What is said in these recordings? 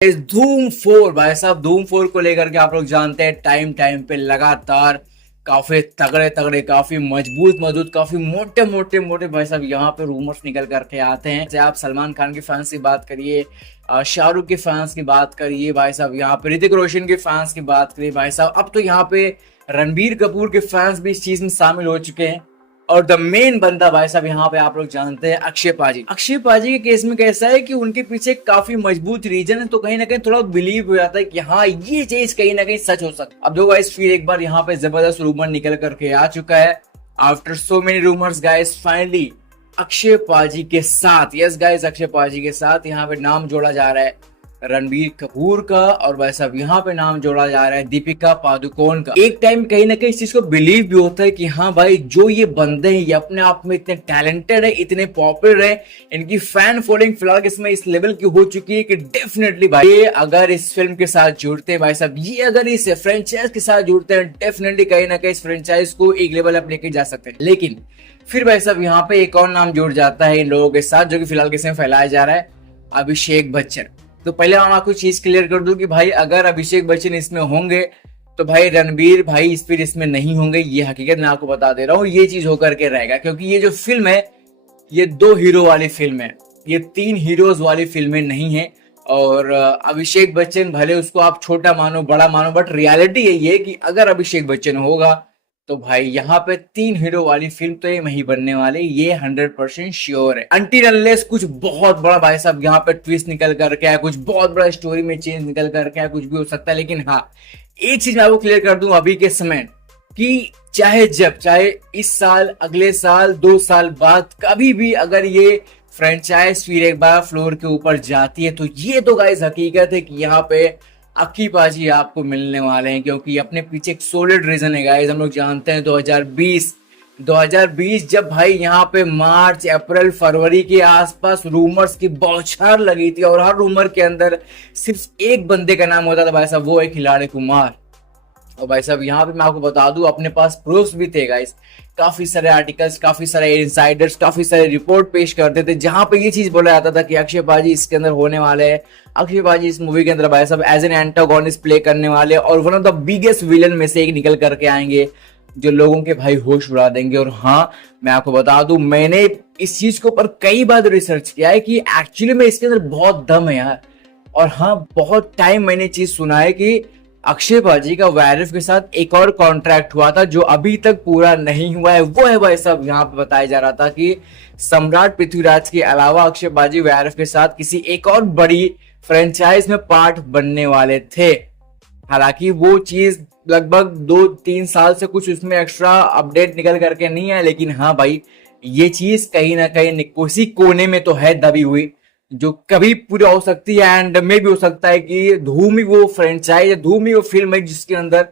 इस धूम 4 भाई साहब, धूम 4 को लेकर के आप लोग जानते हैं टाइम टाइम पे लगातार काफी तगड़े तगड़े, काफी मजबूत मजबूत, काफी मोटे मोटे मोटे भाई साहब यहाँ पे रूमर्स निकल करके आते हैं। जैसे आप सलमान खान के फैंस की बात करिए, शाहरुख के फैंस की बात करिए भाई साहब, यहाँ पे ऋतिक रोशन के फैंस की बात करिए भाई साहब, अब तो यहाँ पे रणबीर कपूर के फैंस भी इस चीज में शामिल हो चुके हैं। और द मेन बंदा भाई साहब यहाँ पे आप लोग जानते हैं अक्षय पाजी। अक्षय पाजी के केस में कैसा है कि उनके पीछे काफी मजबूत रीजन है, तो कहीं ना कहीं थोड़ा बिलीव हो जाता है कि हाँ ये चीज कहीं ना कहीं सच हो सकता। अब दो गाइस फिर एक बार यहाँ पे जबरदस्त रूमर निकल करके आ चुका है। After so many rumours guys, finally Akshay पाजी के साथ, यस गाइस, अक्षय पाजी के साथ यहाँ पे नाम जोड़ा जा रहा है रणबीर कपूर का, और वैसा यहाँ पे नाम जोड़ा जा रहा है दीपिका पादुकोण का। एक टाइम कहीं ना कहीं इस चीज को बिलीव भी होता है कि हाँ भाई जो ये बंदे हैं ये अपने आप में इतने टैलेंटेड है, इतने पॉपुलर है, इनकी फैन फॉलोइंग फिलहाल इसमें इस लेवल की हो चुकी है कि डेफिनेटली भाई ये अगर इस फिल्म के साथ जुड़ते हैं भाई साहब, ये अगर इस फ्रेंचाइज के साथ जुड़ते हैं, डेफिनेटली कहीं ना कहीं इस फ्रेंचाइज को एक लेवल अप लेके जा सकते हैं। लेकिन फिर भाई साहब यहाँ पे एक और नाम जुड़ जाता है इन लोगों के साथ, जो कि फिलहाल किसमें फैलाया जा रहा है, अभिषेक बच्चन। तो पहले मैं आपको चीज क्लियर कर दूं कि भाई अगर अभिषेक बच्चन इसमें होंगे तो भाई रणबीर भाई फिर इसमें नहीं होंगे, ये हकीकत मैं आपको बता दे रहा हूँ, ये चीज होकर के रहेगा। क्योंकि ये जो फिल्म है ये 2 हीरो वाली फिल्म है, ये 3 हीरोज वाली फिल्में नहीं है। और अभिषेक बच्चन भले उसको आप छोटा मानो बड़ा मानो, बट रियलिटी यही है कि अगर अभिषेक बच्चन होगा तो भाई यहाँ पे 3 हीरो वाली फिल्म तो ये नहीं बनने वाली, ये 100% श्योर है। अनटिल अनलेस कुछ बहुत बड़ा भाई साहब यहाँ पे ट्विस्ट निकल करके आया, कुछ बहुत बड़ा स्टोरी में चेंज निकल करके आया, कुछ भी हो सकता है। लेकिन हाँ, एक चीज मैं आपको क्लियर कर दूं अभी के समय कि चाहे इस साल, अगले साल, 2 साल बाद कभी भी अगर ये फ्रेंचाइज फिर एक बार फ्लोर के ऊपर जाती है, तो ये तो गाइस हकीकत है कि यहाँ पे अक्की पाजी आपको मिलने वाले हैं। क्योंकि अपने पीछे एक सोलिड रीजन है गाइस। हम लोग जानते हैं 2020 जब भाई यहाँ पे मार्च अप्रैल फरवरी के आसपास रूमर्स की बौछार लगी थी, और हर रूमर के अंदर सिर्फ एक बंदे का नाम होता था भाई साहब, वो है खिलाड़ी कुमार। और भाई साहब यहाँ पे मैं आपको बता दूं अपने पास प्रूफ्स भी थे गाइस, काफी सारे आर्टिकल्स, काफी सारे इनसाइडर्स, काफी सारे रिपोर्ट पेश करते थे जहां पे ये चीज बोला जाता था कि अक्षय पाजी इसके अंदर होने वाले हैं, अक्षय पाजी इस मूवी के अंदर भाई साहब एज एन एंटागोनिस्ट प्ले करने वाले, और one of the biggest villain में से एक निकल करके आएंगे जो लोगों के भाई होश उड़ा देंगे। और हाँ, मैं आपको बता दूं मैंने इस चीज के ऊपर कई बार रिसर्च किया है कि एक्चुअली में इसके अंदर बहुत दम है यार। और हाँ, बहुत टाइम मैंने चीज सुना है कि अक्षय पाजी का वायरफ के साथ एक और कॉन्ट्रैक्ट हुआ था जो अभी तक पूरा नहीं हुआ है। वो है भाई साहब यहाँ पे बताया जा रहा था कि सम्राट पृथ्वीराज के अलावा अक्षय पाजी वायरफ के साथ किसी एक और बड़ी फ्रेंचाइज में पार्ट बनने वाले थे। हालांकि वो चीज लगभग 2-3 साल से कुछ उसमें एक्स्ट्रा अपडेट निकल करके नहीं है, लेकिन हाँ भाई ये चीज कहीं ना कहीं किसी कोने में तो है दबी हुई, जो कभी पूरा हो सकती है। एंड में भी हो सकता है कि धूम ही वो फ्रेंचाइज, धूम ही वो फिल्म है जिसके अंदर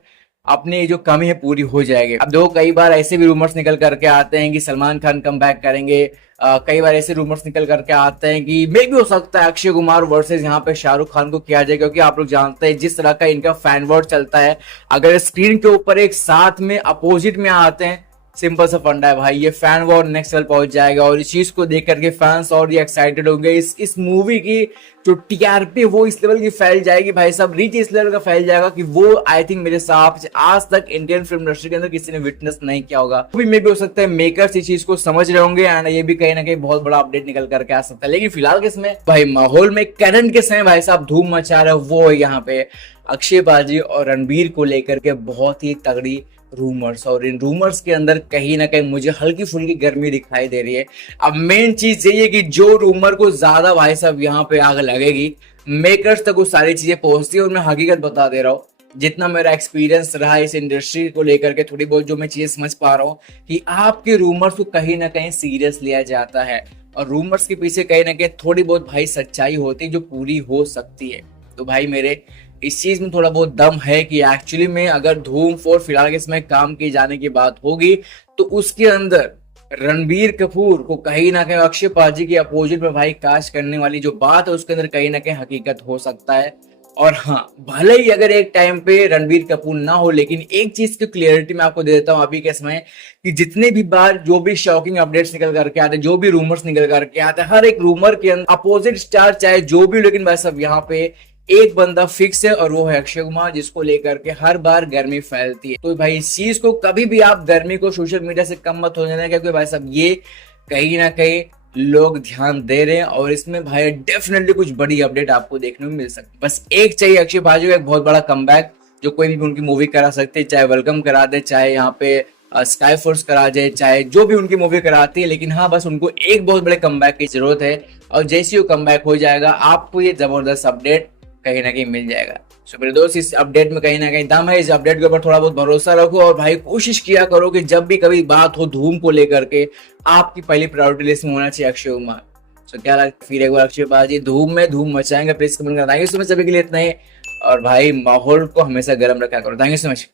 अपनी जो कमी है पूरी हो जाएगी। अब देखो कई बार ऐसे भी रूमर्स निकल करके आते हैं कि सलमान खान कम बैक करेंगे, कई बार ऐसे रूमर्स निकल करके आते हैं कि मे भी हो सकता है अक्षय कुमार वर्सेस यहाँ पे शाहरुख खान को किया जाए। क्योंकि आप लोग जानते हैं जिस तरह का इनका फैन वर्ड चलता है, अगर स्क्रीन के ऊपर एक साथ में अपोजिट में आते हैं, सिंपल सा फंडा है भाई, ये फैन वॉर नेक्स्ट लेवल पहुंच जाएगा। और इस चीज को देख करके फैंस और ये एक्साइटेड होंगे। इस मूवी की जो टीआरपी वो इस लेवल की फैल जाएगी भाई साहब, रीच इस लेवल का फैल जाएगा कि वो आई थिंक मेरे हिसाब से आज तक इंडियन फिल्म इंडस्ट्री के अंदर किसी ने विटनेस नहीं किया होगा। भी मे भी हो सकता है मेकर्स इस चीज को समझ रहे होंगे, एंड ये भी कहीं ना कहीं बहुत बड़ा अपडेट निकल करके आ सकता है। लेकिन फिलहाल किसमें भाई माहौल में करंट के समय भाई साहब धूम मचा रहा है, वो है यहाँ पे अक्षय पाजी और रणबीर को लेकर के बहुत ही तगड़ी रूमर्स। और इन रूमर्स के अंदर कहीं ना कहीं मुझे हल्की फुल्की गर्मी दिखाई दे रही है। अब मेन चीज यही है कि जो रूमर को ज्यादा भाई साहब यहाँ पे आग लगेगी, मेकर्स तक वो सारी चीजें पहुंचती है। और मैं हकीकत बता दे रहा हूँ, जितना मेरा एक्सपीरियंस रहा इस इंडस्ट्री को लेकर के, थोड़ी बहुत जो मैं चीजें समझ पा रहा हूँ कि आपके रूमर्स को कहीं ना कहीं सीरियस लिया जाता है, और रूमर्स के पीछे कहीं ना कहीं थोड़ी बहुत भाई सच्चाई होती है जो पूरी हो सकती है। तो भाई मेरे इस चीज में थोड़ा बहुत दम है कि एक्चुअली में अगर धूम 4 फिलहाल के इसमें काम की जाने की बात होगी, तो उसके अंदर रणबीर कपूर को कहीं ना कहीं अक्षय पाजी के अपोजिट में भाई कास्ट करने वाली जो बात है उसके अंदर कहीं ना कहीं हकीकत हो सकता है। और हाँ, भले ही अगर एक टाइम पे रणबीर कपूर ना हो, लेकिन एक चीज की क्लियरिटी मैं आपको दे देता हूँ अभी के समय कि जितने भी बार जो भी शॉकिंग अपडेट्स निकल करके आते हैं, जो भी रूमर्स निकल करके आते हैं, हर एक रूमर के अंदर अपोजिट स्टार चाहे जो भी, लेकिन भाई सब यहाँ पे एक बंदा फिक्स है और वो है अक्षय कुमार, जिसको लेकर के हर बार गर्मी फैलती है। तो भाई इस चीज को कभी भी आप गर्मी को सोशल मीडिया से कम मत होने देना, क्योंकि भाई साहब ये कहीं ना कहीं लोग ध्यान दे रहे हैं और इसमें भाई डेफिनेटली कुछ बड़ी अपडेट आपको देखने को मिल सकती है। बस एक चाहिए अक्षय बाजू का एक बहुत बड़ा कमबैक, जो कोई भी उनकी मूवी करा सकते हैं, चाहे वेलकम करा दे, चाहे यहाँ पे स्काई फोर्स करा जाए, चाहे जो भी उनकी मूवी कराती है, लेकिन हाँ बस उनको एक बहुत बड़े कमबैक की जरूरत है। और जैसे ही वो कमबैक हो जाएगा आपको ये जबरदस्त अपडेट कहीं ना कहीं मिल जाएगा। सो मेरे दोस्त इस अपडेट में कहीं ना कहीं दम है, इस अपडेट के ऊपर थोड़ा बहुत भरोसा रखो और भाई कोशिश किया करो कि जब भी कभी बात हो धूम को लेकर के आपकी पहली प्रायोरिटी लिस्ट में होना चाहिए अक्षय कुमार। सो क्या लगता है फिर एक बार अक्षय बाजी धूम में धूम मचाएंगे, प्लीज कमेंट करना। थैंक यू सो मच सभी के लिए इतना ही, और भाई माहौल को हमेशा गर्म रखा करो। Thank you so much.